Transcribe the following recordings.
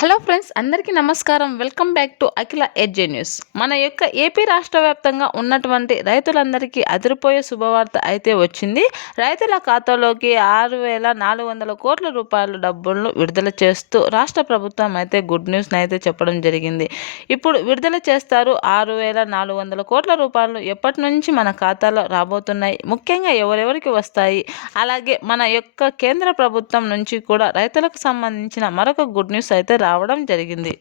Hello friends, అందరికీ నమస్కారం. Welcome back to Akhila ఎడ్జే న్యూస్. మన యొక్క ఏపీ రాష్ట్ర వ్యాప్తంగా ఉన్నటువంటి రైతులందరికీ అదిరిపోయే శుభవార్త అయితే వచ్చింది. రైతుల ఖాతాలోకి 6,400 కోట్ల రూపాయల డబ్బులను విడుదల చేస్తూ రాష్ట్ర ప్రభుత్వం అయితే గుడ్ న్యూస్ని అయితే చెప్పడం జరిగింది. ఇప్పుడు విడుదల చేస్తారు 6,400 కోట్ల రూపాయలు ఎప్పటి నుంచి మన ఖాతాలో రాబోతున్నాయి, ముఖ్యంగా ఎవరెవరికి వస్తాయి, అలాగే మన యొక్క కేంద్ర ప్రభుత్వం నుంచి కూడా రైతులకు సంబంధించిన మరొక గుడ్ న్యూస్ అయితే రావడం జరిగింది.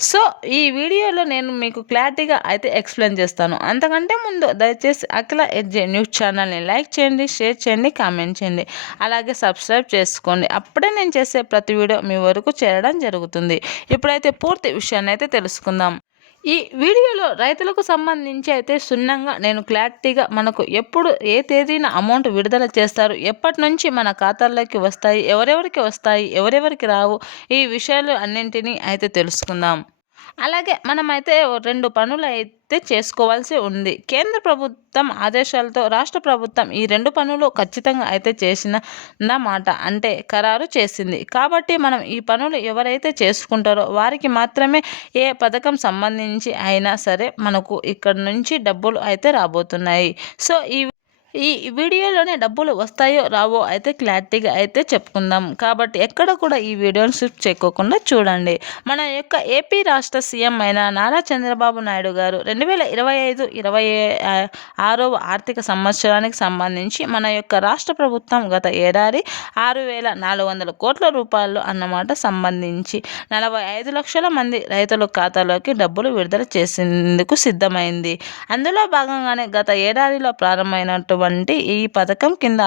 సో ఈ వీడియోలో నేను మీకు క్లారిటీగా అయితే ఎక్స్ప్లెయిన్ చేస్తాను. అంతకంటే ముందు దయచేసి అఖిల ఎడ్జే న్యూస్ ఛానల్ని లైక్ చేయండి, షేర్ చేయండి, కామెంట్ చేయండి, అలాగే సబ్స్క్రైబ్ చేసుకోండి. అప్పుడే నేను చేసే ప్రతి వీడియో మీ వరకు చేరడం జరుగుతుంది. ఇప్పుడైతే పూర్తి విషయాన్ని అయితే తెలుసుకుందాం. ఈ వీడియోలో రైతులకు సంబంధించి అయితే క్షుణ్ణంగా నేను క్లారిటీగా మనకు ఎప్పుడు ఏ తేదీన అమౌంట్ విడుదల చేస్తారు, ఎప్పటి నుంచి మన ఖాతాల్లోకి వస్తాయి, ఎవరెవరికి వస్తాయి, ఎవరెవరికి రావు, ఈ విషయాలు అన్నింటినీ అయితే తెలుసుకుందాం. అలాగే మనమైతే 2 పనులు అయితే చేసుకోవాల్సి ఉంది. కేంద్ర ప్రభుత్వం ఆదేశాలతో రాష్ట్ర ప్రభుత్వం ఈ 2 పనులు ఖచ్చితంగా అయితే చేసిందన్నమాట. అంటే ఖరారు చేసింది. కాబట్టి మనం ఈ పనులు ఎవరైతే చేసుకుంటారో వారికి మాత్రమే ఏ పథకం సంబంధించి అయినా సరే మనకు ఇక్కడ నుంచి డబ్బులు అయితే రాబోతున్నాయి. సో ఈ వీడియోలోనే డబ్బులు వస్తాయో రావో అయితే క్లారిటీగా అయితే చెప్పుకుందాం. కాబట్టి ఎక్కడ కూడా ఈ వీడియోని స్కిప్ చేయకోకుండా చూడండి. మన యొక్క ఏపీ రాష్ట్ర సీఎం అయిన నారా చంద్రబాబు నాయుడు గారు 2025-26వ ఆర్థిక సంవత్సరానికి సంబంధించి మన యొక్క రాష్ట్ర ప్రభుత్వం గత ఏడాది 6,400 కోట్ల రూపాయలు అన్నమాట సంబంధించి 45 లక్షల మంది రైతుల ఖాతాలోకి డబ్బులు విడుదల చేసేందుకు సిద్ధమైంది. అందులో భాగంగానే గత ఏడాదిలో ప్రారంభమైనటువంటి ఈ పథకం కింద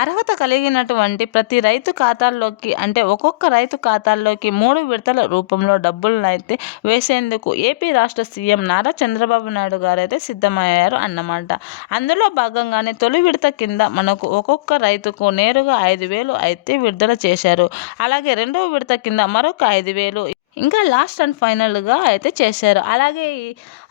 అర్హత కలిగినటువంటి ప్రతి రైతు ఖాతాల్లోకి, అంటే ఒక్కొక్క రైతు ఖాతాల్లోకి 3 విడతల రూపంలో డబ్బులను అయితే వేసేందుకు ఏపీ రాష్ట్ర సీఎం నారా చంద్రబాబు నాయుడు గారు అయితే సిద్ధమయ్యారు అన్నమాట. అందులో భాగంగానే తొలి విడత కింద మనకు ఒక్కొక్క రైతుకు నేరుగా 5,000 అయితే విడుదల చేశారు. అలాగే రెండవ విడత కింద మరొక 5,000 ఇంకా లాస్ట్ అండ్ ఫైనల్గా అయితే చేశారు.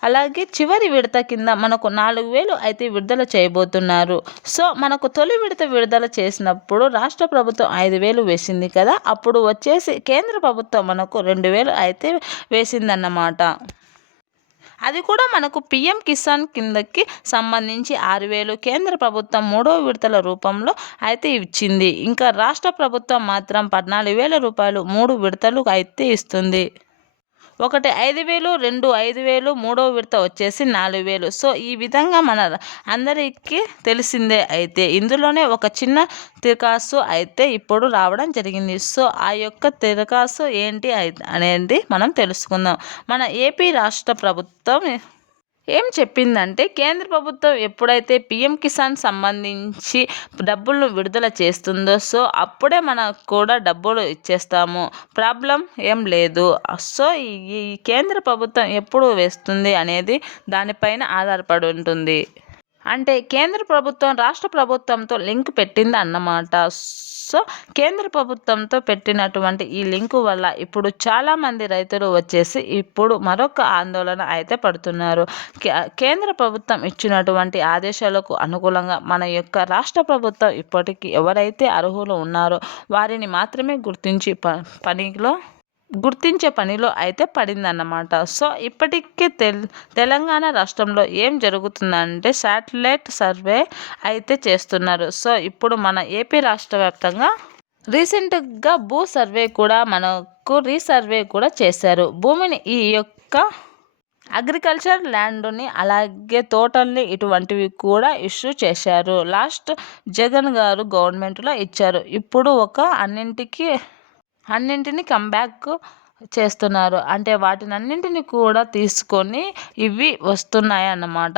అలాగే చివరి విడత కింద మనకు 4,000 అయితే విడుదల చేయబోతున్నారు. సో మనకు తొలి విడత విడుదల చేసినప్పుడు రాష్ట్ర ప్రభుత్వం 5,000 వేసింది కదా, అప్పుడు వచ్చేసి కేంద్ర ప్రభుత్వం మనకు 2,000 అయితే వేసిందన్నమాట. అది కూడా మనకు పీఎం కిసాన్ కిందకి సంబంధించి 6,000 కేంద్ర ప్రభుత్వం మూడో విడతల రూపంలో అయితే ఇచ్చింది. ఇంకా రాష్ట్ర ప్రభుత్వం మాత్రం 14,000 రూపాయలు 3 విడతలు అయితే ఇస్తుంది. ఒకటి 5,000, 2 5,000, మూడో విడత వచ్చేసి 4,000. సో ఈ విధంగా మన అందరికీ తెలిసిందే. అయితే ఇందులోనే ఒక చిన్న తిరకాసు అయితే ఇప్పుడు రావడం జరిగింది. సో ఆ యొక్క తిరకాసు ఏంటి అనేది మనం తెలుసుకుందాం. మన ఏపీ రాష్ట్ర ప్రభుత్వం ఏం చెప్పిందంటే, కేంద్ర ప్రభుత్వం ఎప్పుడైతే పీఎం కిసాన్ సంబంధించి డబ్బులను విడుదల చేస్తుందో సో అప్పుడే మనకు కూడా డబ్బులు ఇచ్చేస్తాము, ప్రాబ్లం ఏం లేదు. సో ఈ కేంద్ర ప్రభుత్వం ఎప్పుడు వేస్తుంది అనేది దానిపైన ఆధారపడి ఉంటుంది. అంటే కేంద్ర ప్రభుత్వం రాష్ట్ర ప్రభుత్వంతో లింక్ పెట్టింది అన్నమాట. సో కేంద్ర ప్రభుత్వంతో పెట్టినటువంటి ఈ లింకు వల్ల ఇప్పుడు చాలామంది రైతులు వచ్చేసి ఇప్పుడు మరొక ఆందోళన అయితే పడుతున్నారు. కేంద్ర ప్రభుత్వం ఇచ్చినటువంటి ఆదేశాలకు అనుకూలంగా మన యొక్క రాష్ట్ర ప్రభుత్వం ఇప్పటికీ ఎవరైతే అర్హులు ఉన్నారో వారిని మాత్రమే గుర్తించే పనిలో అయితే పడిందన్నమాట. సో ఇప్పటికే తెలంగాణ రాష్ట్రంలో ఏం జరుగుతుందంటే శాటిలైట్ సర్వే అయితే చేస్తున్నారు. సో ఇప్పుడు మన ఏపీ రాష్ట్ర వ్యాప్తంగా రీసెంట్గా భూ సర్వే కూడా మనకు రీసర్వే కూడా చేశారు. భూమిని ఈ యొక్క అగ్రికల్చర్ ల్యాండ్ని అలాగే తోటల్ని ఇటువంటివి కూడా ఇష్యూ చేశారు. లాస్ట్ జగన్ గారు గవర్నమెంట్లో ఇచ్చారు. ఇప్పుడు అన్నింటినీ కంబ్యాక్ చేస్తున్నారు. అంటే వాటినన్నింటినీ కూడా తీసుకొని ఇవి వస్తున్నాయి అన్నమాట.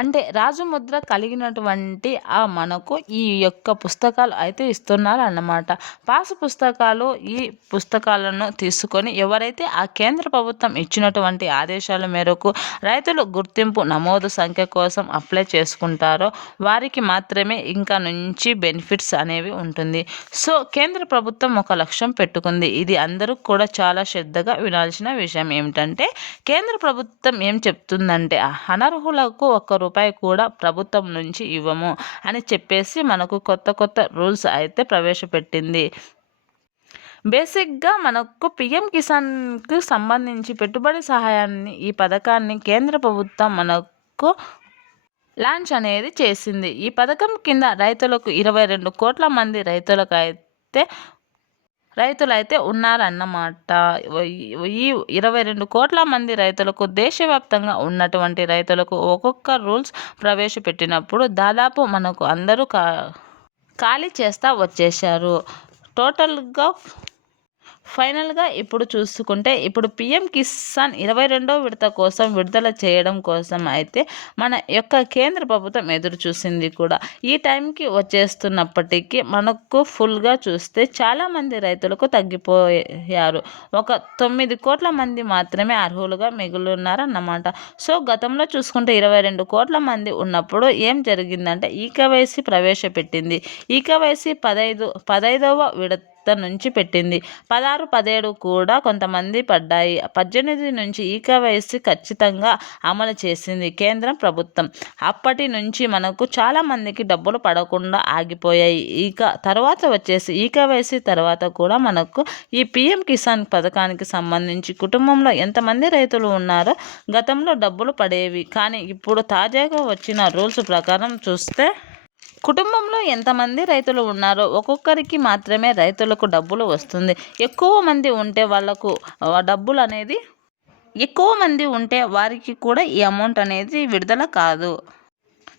అంటే రాజముద్ర కలిగినటువంటి మనకు ఈ యొక్క పుస్తకాలు అయితే ఇస్తున్నారు అన్నమాట. పాసు పుస్తకాలు, ఈ పుస్తకాలను తీసుకొని ఎవరైతే ఆ కేంద్ర ప్రభుత్వం ఇచ్చినటువంటి ఆదేశాల మేరకు రైతులు గుర్తింపు నమోదు సంఖ్య కోసం అప్లై చేసుకుంటారో వారికి మాత్రమే ఇంకా నుంచి బెనిఫిట్స్ అనేవి ఉంటుంది. సో కేంద్ర ప్రభుత్వం ఒక లక్ష్యం పెట్టుకుంది. ఇది అందరూ కూడా చాలా శ్రద్ధగా వినాల్సిన విషయం. ఏమిటంటే కేంద్ర ప్రభుత్వం ఏం చెప్తుందంటే అనర్హులకు 1 రూపాయి కూడా ప్రభుత్వం నుంచి ఇవ్వము అని చెప్పేసి మనకు కొత్త రూల్స్ అయితే ప్రవేశపెట్టింది. బేసిక్గా మనకు పిఎం కిసాన్కు సంబంధించి పెట్టుబడి సహాయాన్ని ఈ పథకాన్ని కేంద్ర ప్రభుత్వం మనకు లాంచ్ అనేది చేసింది. ఈ పథకం కింద రైతులకు 22 కోట్ల మంది రైతులైతే ఉన్నారన్నమాట. ఈ 22 కోట్ల మంది రైతులకు దేశవ్యాప్తంగా ఉన్నటువంటి రైతులకు ఒక్కొక్క రూల్స్ ప్రవేశపెట్టినప్పుడు దాదాపు మనకు అందరూ ఖాళీ చేస్తా వచ్చేశారు. టోటల్గా ఫైనల్గా ఇప్పుడు చూసుకుంటే ఇప్పుడు పిఎం కిసాన్ 22వ విడత కోసం విడుదల చేయడం కోసం అయితే మన యొక్క కేంద్ర ప్రభుత్వం ఎదురు చూసింది కూడా. ఈ టైంకి వచ్చేస్తున్నప్పటికీ మనకు ఫుల్గా చూస్తే చాలామంది రైతులకు తగ్గిపోయారు. ఒక 9 కోట్ల మంది మాత్రమే అర్హులుగా మిగులున్నారన్నమాట. సో గతంలో చూసుకుంటే 22 కోట్ల మంది ఉన్నప్పుడు ఏం జరిగిందంటే ఈకేవైసీ ప్రవేశపెట్టింది. ఈకేవైసీ 15వ విడత నుంచి పెట్టింది. 16, 17 కూడా కొంతమంది పడ్డాయి. 18 నుంచి ఈకేవైసీ ఖచ్చితంగా అమలు చేసింది కేంద్ర ప్రభుత్వం. అప్పటి నుంచి మనకు చాలా మందికి డబ్బులు పడకుండా ఆగిపోయాయి. ఇక తర్వాత వచ్చేసి ఈకేవైసీ తర్వాత కూడా మనకు ఈ పిఎం కిసాన్ పథకానికి సంబంధించి కుటుంబంలో ఎంతమంది రైతులు ఉన్నారో గతంలో డబ్బులు పడేవి. కానీ ఇప్పుడు తాజాగా వచ్చిన రూల్స్ ప్రకారం చూస్తే కుటుంబంలో ఎంతమంది రైతులు ఉన్నారో ఒక్కొక్కరికి మాత్రమే రైతులకు డబ్బులు వస్తుంది. ఎక్కువ మంది ఉంటే వాళ్ళకు డబ్బులు అనేది ఎక్కువ మంది ఉంటే వారికి కూడా ఈ అమౌంట్ అనేది విడుదల కాదు.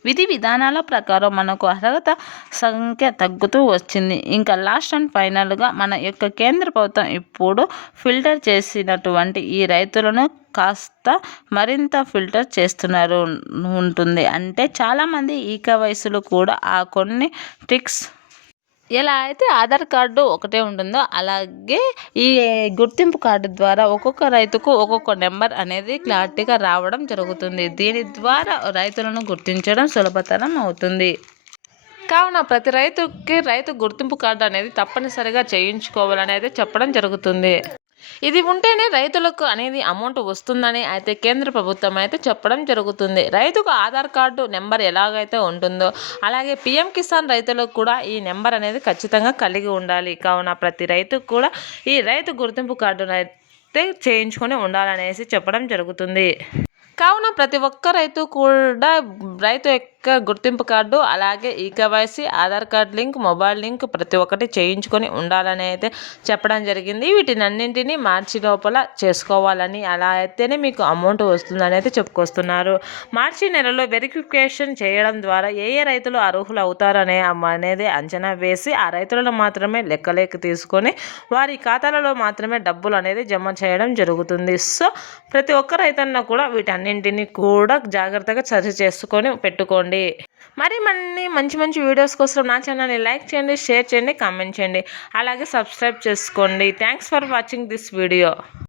విధి విధానాల ప్రకారం మనకు అర్హత సంఖ్య తగ్గుతూ వచ్చింది. ఇంకా లాస్ట్ అండ్ ఫైనల్గా మన యొక్క కేంద్ర ప్రభుత్వం ఇప్పుడు ఫిల్టర్ చేసినటువంటి ఈ రైతులను కాస్త మరింత ఫిల్టర్ చేస్తున్నారు ఉంటుంది. అంటే చాలామంది ఈకేవైసీలు కూడా ఆ కొన్ని ట్రిక్స్ ఎలా అయితే ఆధార్ కార్డు ఒకటే ఉంటుందో అలాగే ఈ గుర్తింపు కార్డు ద్వారా ఒక్కొక్క రైతుకు ఒక్కొక్క నెంబర్ అనేది క్లారిటీగా రావడం జరుగుతుంది. దీని ద్వారా రైతులను గుర్తించడం సులభతరం అవుతుంది. కావున ప్రతి రైతుకి రైతు గుర్తింపు కార్డు అనేది తప్పనిసరిగా చేయించుకోవాలని అయితే చెప్పడం జరుగుతుంది. ఇది ఉంటేనే రైతులకు అనేది అమౌంట్ వస్తుందని అయితే కేంద్ర ప్రభుత్వం అయితే చెప్పడం జరుగుతుంది. రైతుకు ఆధార్ కార్డు నెంబర్ ఎలాగైతే ఉంటుందో అలాగే పిఎం కిసాన్ రైతులకు కూడా ఈ నెంబర్ అనేది ఖచ్చితంగా కలిగి ఉండాలి. కావున ప్రతి రైతుకు కూడా ఈ రైతు గుర్తింపు కార్డును అయితే చేయించుకొని ఉండాలనేసి చెప్పడం జరుగుతుంది. కావున ప్రతి ఒక్క రైతు కూడా రైతు యొక్క గుర్తింపు కార్డు అలాగే eKYC Aadhaar card link mobile link ప్రతి ఒక్కటి చేయించుకొని ఉండాలని అయితే చెప్పడం జరిగింది. వీటినన్నింటినీ మార్చి లోపల చేసుకోవాలని అలా అయితేనే మీకు అమౌంట్ వస్తుందని అయితే చెప్పుకొస్తున్నారు. మార్చి నెలలో వెరిఫికేషన్ చేయడం ద్వారా ఏ రైతులు అర్హులు అవుతారనే అనేది అంచనా వేసి ఆ రైతులను మాత్రమే లెక్కలేకి తీసుకొని వారి ఖాతాలలో మాత్రమే డబ్బులు అనేది జమ చేయడం జరుగుతుంది. సో ప్రతి ఒక్క రైతన్న కూడా వీటన్నింటినీ కూడా జాగ్రత్తగా సరి చేసుకొని పెట్టుకోండి. మరి మంచి మంచి వీడియోస్ కోసం నా ఛానల్ని లైక్ చేయండి, షేర్ చేయండి, కామెంట్ చేయండి, అలాగే సబ్స్క్రైబ్ చేసుకోండి. Thanks for watching this video.